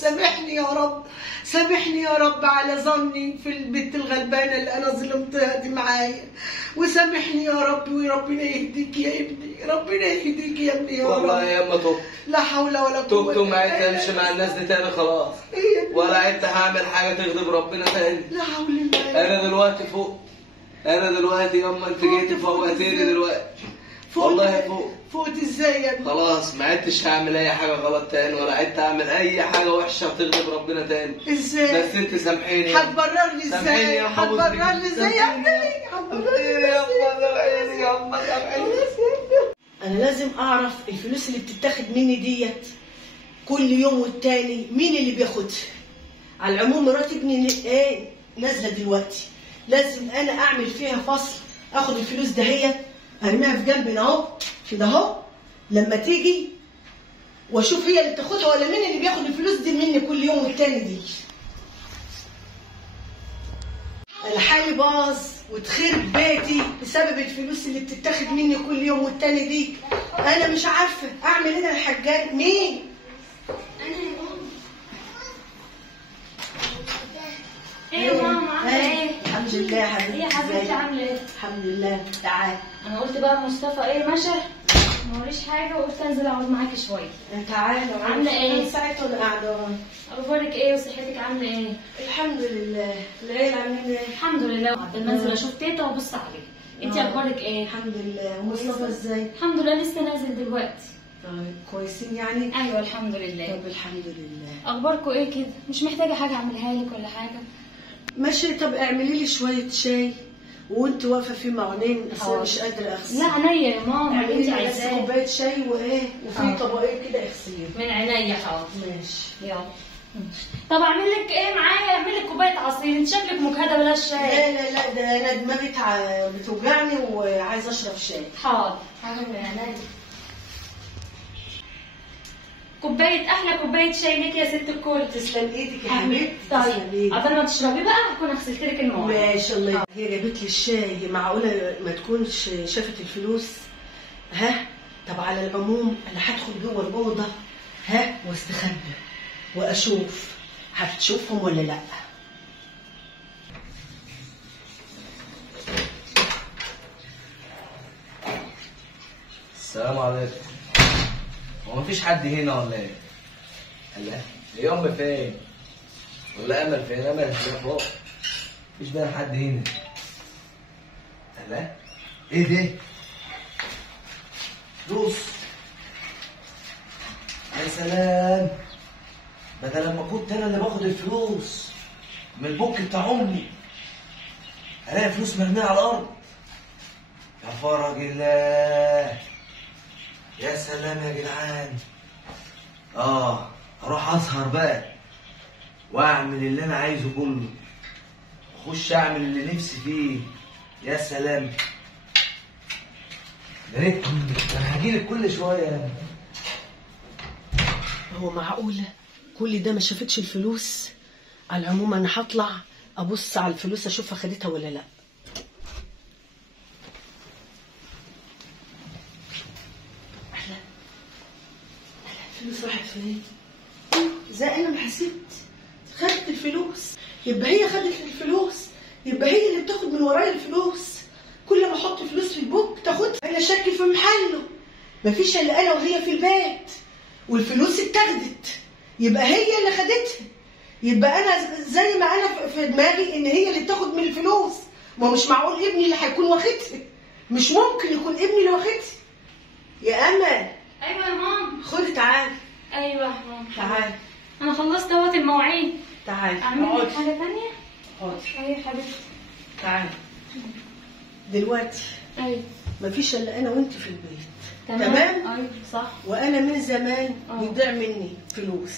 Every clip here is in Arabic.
سامحني يا رب، سامحني يا رب على ظني في البنت الغلبانه اللي انا ظلمتها دي معايا، وسامحني يا رب، وربنا يهديك يا ابني، ربنا يهديك يا ابني يا رب. والله يا اما تبت، لا حول ولا قوه. تبت وما عدت امشي مع الناس دي تاني خلاص، ولا عدت هعمل حاجه تغضب ربنا تاني. لا حول الله. انا دلوقتي فوق، انا دلوقتي ياما انت جيت فوقتني دلوقتي. والله فوق. فوقت ازاي يا ابني؟ خلاص ما عدتش هعمل اي حاجه غلط تاني، ولا عدت اعمل اي حاجه وحشه تغضب ربنا تاني. ازاي؟ بس انت سامحيني. هتبرر لي ازاي؟ هتبرر لي ازاي يا ابني؟ انا لازم اعرف الفلوس اللي بتتاخد مني ديت كل يوم والتاني مين اللي بياخدها. على العموم مرات ابني ايه نازله دلوقتي، لازم انا اعمل فيها فصل، اخد الفلوس دهيت ارميها في جنبنا اهو كده اهو، لما تيجي واشوف هي اللي بتاخدها ولا مين اللي بياخد الفلوس دي مني كل يوم والتاني دي. انا حالي باظ وتخرب بيتي بسبب الفلوس اللي بتتاخد مني كل يوم والتاني دي. انا مش عارفه اعمل ايه. الحاجات مين؟ انا يا ماما. ايه يا ماما عامله ايه؟ الحمد لله يا حبيبتي. ايه يا حبيبتي عامله ايه؟ الحمد لله. تعالي. انا قلت بقى مصطفى ايه مشى ما وريش حاجه، وقلت انزل اقعد معاكي شويه. تعالي. عامله ايه؟ ساعتها وانا قاعده. اخبارك ايه وصحتك عامله ايه؟ الحمد لله. العيله عاملين ايه؟ الحمد لله. عبال ما انزل اشوف تيتا وابص عليها. انت اخبارك ايه؟ الحمد لله. ومصطفى ازاي؟ الحمد لله لسه نازل دلوقتي. طيب كويسين يعني؟ ايوه الحمد لله. طب الحمد لله. اخباركم ايه كده؟ مش محتاجه حاجه اعملها لك ولا حاجه؟ ماشي. طب اعملي لي شويه شاي وانت واقفه في معونين، اصل مش قادره اغسل. لا عينيا يا ماما اللي انت اعملي لي بس عايزاه. كوبايه شاي وايه وفي طبقين كده اغسليهم. من عينيا حاضر. ماشي. يلا. طب اعمل لك ايه معايا؟ اعمل لك كوبايه عصير، انت شكلك مجهده بلاش شاي. لا ده انا دماغي بتوجعني وعايزه اشرب شاي. حاضر حاضر من عينيا. كوبايه احلى كوبايه شاي ليك يا ست الكل. تسلم ايدك يا حبيبتي. طيب قبل ما تشربي بقى هكون غسلت لك المواعين. ماشي. الله يبارك. هي جابت لي الشاي، معقوله ما تكونش شافت الفلوس؟ ها. طب على العموم انا هدخل جوه الاوضه واستخبى واشوف هتشوفهم ولا لا. السلام عليكم. هو مفيش حد هنا ولا ايه؟ الله، هي امي فين؟ ولا امل فين؟ امل هنا فوق. مفيش بقى حد هنا. الله، ايه ده؟ فلوس. يا سلام، بدل لما كنت انا اللي باخد الفلوس من البوك بتاع امي الاقي فلوس مرميه على الارض. يا فرج الله، يا سلام يا جدعان. اروح اسهر بقى واعمل اللي انا عايزه كله، اخش اعمل اللي نفسي فيه. يا سلام، يا ريت انا هجيلك كل شويه. هو معقوله كل ده ما شافتش الفلوس؟ على العموم انا هطلع ابص على الفلوس اشوفها خدتها ولا لا. الفلوس راحت فين؟ زي انا ما حسيت خدت الفلوس. يبقى هي خدت الفلوس، يبقى هي اللي بتاخد من ورايا الفلوس. كل ما احط فلوس في البوك تاخدها. انا شاكي في محله، مفيش الا انا وهي في البيت والفلوس اتاخدت، يبقى هي اللي خدتها. يبقى انا زي ما انا في دماغي ان هي اللي بتاخد من الفلوس. ما مش معقول ابني اللي هيكون واخدها، مش ممكن يكون ابني اللي واخدها. يا امل. ايوه يا ماما. خدي تعالي. ايوه يا ماما. تعالي. انا خلصت اهوت المواعين. تعالي. اعمل لك حاجه ثانيه؟ اقعدي. ايوه يا حبيبتي. تعالي. دلوقتي ايوه مفيش الا انا وانت في البيت. تمام. ايوه صح. وانا من زمان بيضيع مني فلوس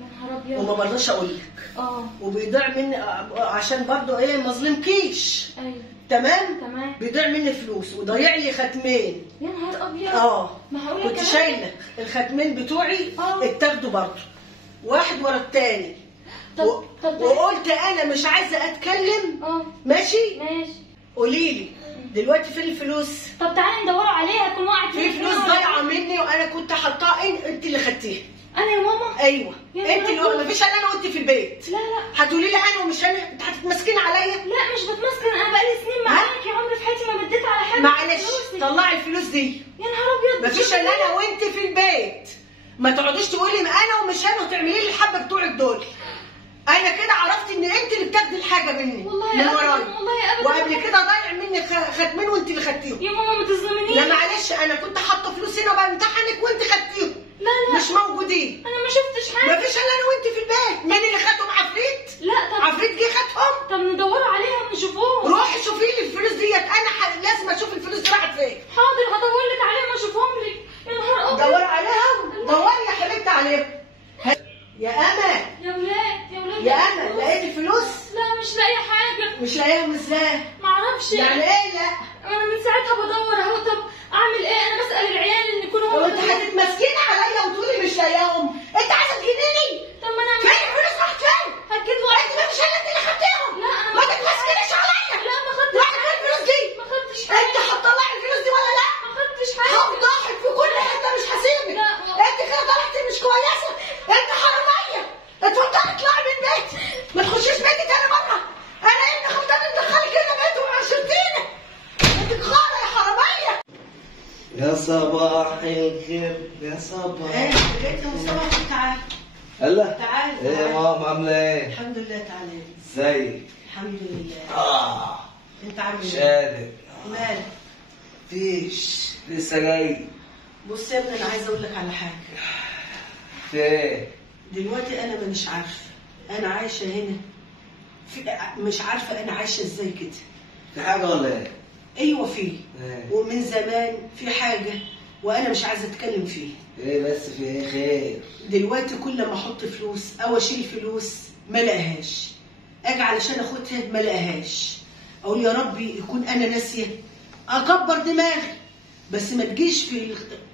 يا نهار ابيض. وما برضاش اقول لك. وبيضيع مني عشان برضو ايه ما اظلمكيش. ايوه تمام. بيضيع مني فلوس وضيع لي ختمين. يا نهار ابيض. معقوله كنت شايله الختمين بتوعي اتاخدوا برضو واحد ورا التاني. وقلت انا مش عايزه اتكلم. ماشي قولي لي دلوقتي فين الفلوس؟ طب تعالي ندوروا عليها، تكون وقعت في فلوس ضايعه مني وانا كنت حاطاها. انت اللي خدتيها. انا يا ماما؟ ايوه يا انت اللي رب. مفيش الا انا وانت في البيت. لا لا هتقولي لي انا ومش انا؟ انت هتتمسكين عليا؟ لا مش بتمسكن، انا بقالي سنين معاكي، عمري في حياتي ما بديت على حاجه. معلش فلوسي. طلعي الفلوس دي. يا نهار ابيض. مفيش الا انا وانت في البيت. ما تقعديش تقولي انا ومش انا وتعملي لي الحبه بتوعك دول. انا كده عرفت ان انت اللي بتاخدي الحاجه مني والله من أبداً، ورايا. والله ابدا. وقبل كده ضايع مني ختمين وانت اللي خدتيهم. يا ماما ما تظلمنيش. لا معلش انا كنت حاطه فلوس هنا بامتحنك وانت خدتيهم. لا لا مش موجودين. انا ما شفتش حاجه. مفيش الا انا وانت في البيت. مين اللي خدهم؟ عفريت؟ لا طب عفريت جه خدهم. طب ندوروا عليهم نشوفوهم. روحي شوفي لي الفلوس ديت. انا لازم اشوف الفلوس دي راحت فين. حاضر هدور لك عليهم اشوفهم لك. يا نهار ابيض. دوري عليهم. دوري يا حبيبتي عليهم. يا امل يا ولاد يا ولاد. يا امل لقيتي الفلوس؟ لا مش لاقيه حاجه. مش لاقيهم ازاي؟ معرفش يعني ايه لا؟ انا من ساعتها بدور اهو. طب اعمل ايه؟ انا بسال العيال ان يكونوا هو هم. انت هتتمسكيني عليا وتقولي مش لاقياهم؟ انت عايزه تجنني؟ طب ما انا فين الفلوس راحت فين؟ اكيد انت مش انا اللي خدتيهم. لا انا ما تتمسكنيش عليا. لا ما خدتش. واحد فين الفلوس دي؟ ما خدتش حاجه. انت هتطلعي الفلوس دي ولا لا؟ ما خدتش حاجه. هفضحك في كل حته مش هسيبك. لا. انت كده طلعتي مش كويسه. انت حراميه. اتفضلي اطلعي من البيت. ما تخشيش بيتي تاني مره. انا ابني خلطان ندخلك هنا بيته وعشرتيني. انت خاره يا حراميه. يا صباح الخير يا صباح. ايه جيت يا مصطفى؟ تعال هلا تعال. ايه يا ماما عامله ايه؟ الحمد لله. تعالى. ازيك؟ الحمد لله. انت عامل ايه؟ شادد. مالك؟ فيش لسه جاي. بص يا ابني انا عايزه اقول لك على حاجه. في ايه؟ دلوقتي انا مش عارفه انا عايشه هنا مش عارفه انا عايشه ازاي كده. في حاجه ولا ايه؟ ايوه في. ايه؟ ومن زمان في حاجه وانا مش عايزه اتكلم فيه. ايه بس في ايه خير؟ دلوقتي كل ما احط فلوس او اشيل فلوس ما لاقيهاش. اجي علشان اخدها ما لاقيهاش. اقول يا ربي يكون انا ناسيه. اكبر دماغي بس ما تجيش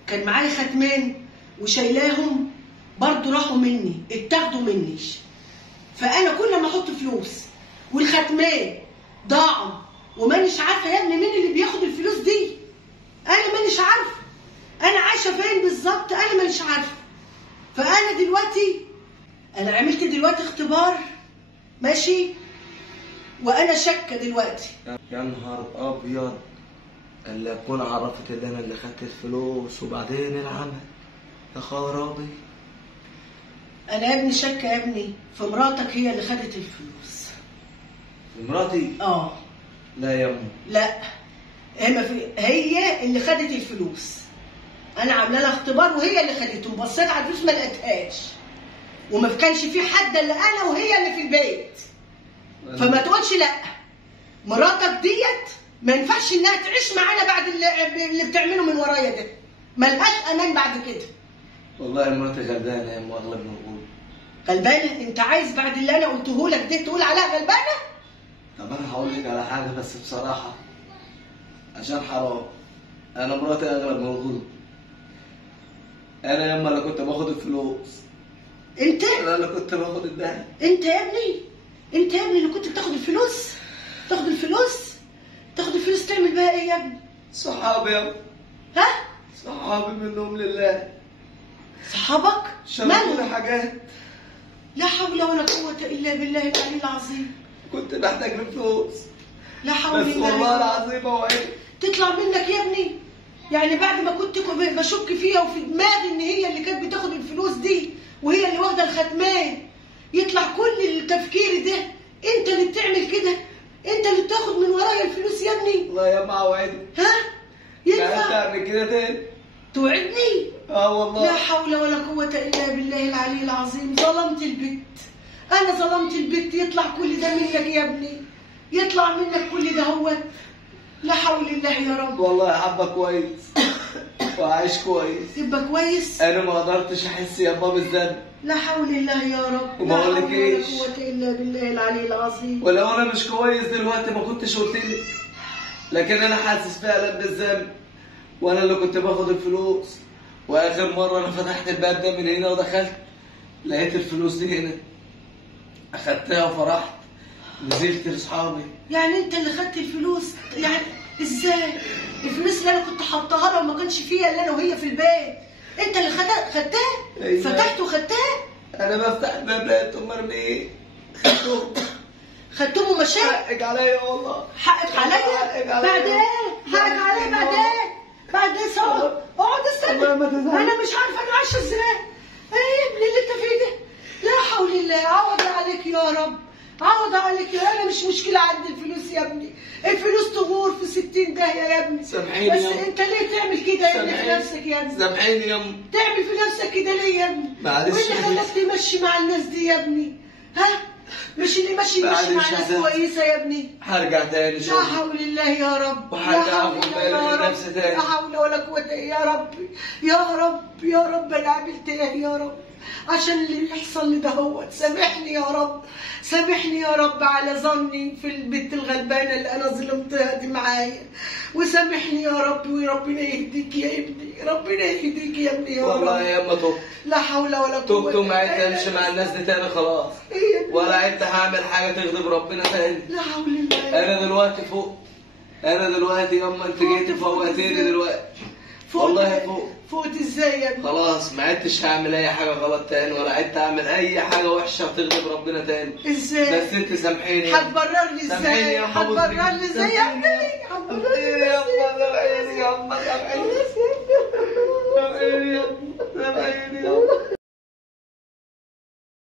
كان معايا ختمان وشايلاهم برضو راحوا مني اتاخدوا مني. فانا كل ما احط فلوس والختمان ضاعوا ومانيش عارفه يا ابني مين اللي بياخد الفلوس دي. انا مانيش عارفه انا عايشه فين بالظبط. انا مانيش عارفه. فانا دلوقتي انا عملت دلوقتي اختبار ماشي وانا شاكه دلوقتي. يا نهار ابيض. اللي اكون عرفت ان انا اللي خدت الفلوس وبعدين العمل. يا خرابي. انا يا ابني شاكه يا ابني في مراتك هي اللي خدت الفلوس. مراتي؟ لا يا امي. لا هي اللي خدت الفلوس. انا عامله لها اختبار وهي اللي خدتهم. بصيت على الفلوس ما لقيتهاش وما كانش في حد الا انا وهي اللي في البيت. فما تقولش لا. مراتك ديت ما ينفعش انها تعيش معانا بعد اللي بتعمله من ورايا ده. ملهاش امان بعد كده. والله مراتي غلبانه يا ام اغلب من الغلب. غلبانه؟ انت عايز بعد اللي انا قلته لك ده تقول عليها غلبانه؟ طب انا هقول لك على حاجه بس بصراحه عشان حرام. انا مراتي اغلب من الغلب. انا ياما اللي كنت باخد الفلوس. انت؟ انا اللي كنت باخد الدهب. انت يا ابني اللي كنت بتاخد الفلوس. تاخد الفلوس تعمل بيها ايه يا ابني؟ صحابي يا ابني. ها؟ صحابي منهم لله. صحابك؟ شربوا لي حاجات. لا حول ولا قوة إلا بالله العلي العظيم. كنت محتاج لفلوس. لا حول بس إلا والله العظيم اوعدك. تطلع منك يا ابني. يعني بعد ما كنت بشك فيها وفي دماغي ان هي اللي كانت بتاخد الفلوس دي وهي اللي واخده الختمان، يطلع كل التفكير ده انت اللي بتعمل كده. انت اللي بتاخد من ورايا الفلوس يا ابني. والله يا اما اوعدك. ها؟ ينفع تعمل كده تاني؟ توعدني؟ والله. لا حول ولا قوة إلا بالله العلي العظيم. ظلمت البت. أنا ظلمت البت. يطلع كل ده منك يا ابني. يطلع منك كل ده هو. لا حول الله يا رب. والله حبة كويس وعايش كويس. يبقى كويس. أنا ما قدرتش أحس يا بابا بالذنب. لا حول الله يا رب. وما أقولكيش. لا حول ولا قوة إلا بالله العلي العظيم. ولو أنا مش كويس دلوقتي ما كنتش قلت لك. لكن أنا حاسس فعلا بالذنب. وأنا اللي كنت باخد الفلوس. وآخر مرة أنا فتحت الباب ده من هنا ودخلت لقيت الفلوس دي هنا. أخدتها وفرحت. نزلت لأصحابي. يعني أنت اللي خدت الفلوس؟ يعني إزاي؟ الفلوس اللي أنا كنت حطاها لها وما كانش فيها إلا أنا وهي في البيت انت اللي خدتها؟ أيوة. فتحته وخدتها؟ انا بفتح الباب لقيتهم مرميين. خدتهم ومشيت؟ حقك عليا والله. حقك عليا؟ حقك عليا. بعد ايه؟ حقك عليا بعد ايه؟ بعد ايه؟ اقعد استنى. والله ما تزعل. انا مش عارفه انا عايشه ازاي. ايه يا ابني اللي انت فيه ده؟ لا حول الله. عوض عليك يا رب، عوض عليك يا انا مش مشكله عندي الفلوس يا ابني، الفلوس تغور في 60 داهيه يا ابني. سامحيني بس يا أم. انت ليه تعمل كده يا ابني في سامحيني. نفسك يا ابني؟ سامحيني يا ام. تعمل في نفسك كده ليه يا ابني؟ معلش واللي يا خلاك تمشي مع الناس دي يا ابني؟ ها؟ مش اللي ماشي مع معلش يا ناس ست. كويسه يا ابني؟ هرجع تاني لا شغل. حول الله يا رب. وهرجع لا حول آخد الله بالي يا من رب. نفسي تاني. لا حول ولا قوة يا رب يا رب يا رب. انا عملت ايه يا رب عشان اللي بيحصل لي ده؟ هو سامحني يا رب، سامحني يا رب على ظني في البنت الغلبانه اللي انا ظلمتها دي معايا، وسامحني يا رب، وربنا يهديك يا ابني، ربنا يهديك يا ابني يا والله رب. يا اما تبت. لا حول ولا قوة. تبت وما عدت امشي مع الناس دي تاني خلاص. ولا عدت هعمل حاجه تغضب ربنا تاني. لا حول الله. انا دلوقتي فوق. انا دلوقتي ياما انت جيتي فوقتيني دلوقتي. والله فوق. فوت ازاي يا ابني؟ خلاص ما عدتش هعمل اي حاجه غلط تاني، ولا عدت اعمل اي حاجه وحشه تغضب ربنا تاني. ازاي؟ بس انت سامحيني يا هتبرر لي سامحيني ازاي؟ يا أم. هتبرر لي ازاي يا ابني؟ هتبرر لي يا أم. سامحيني يا أم. سامحيني.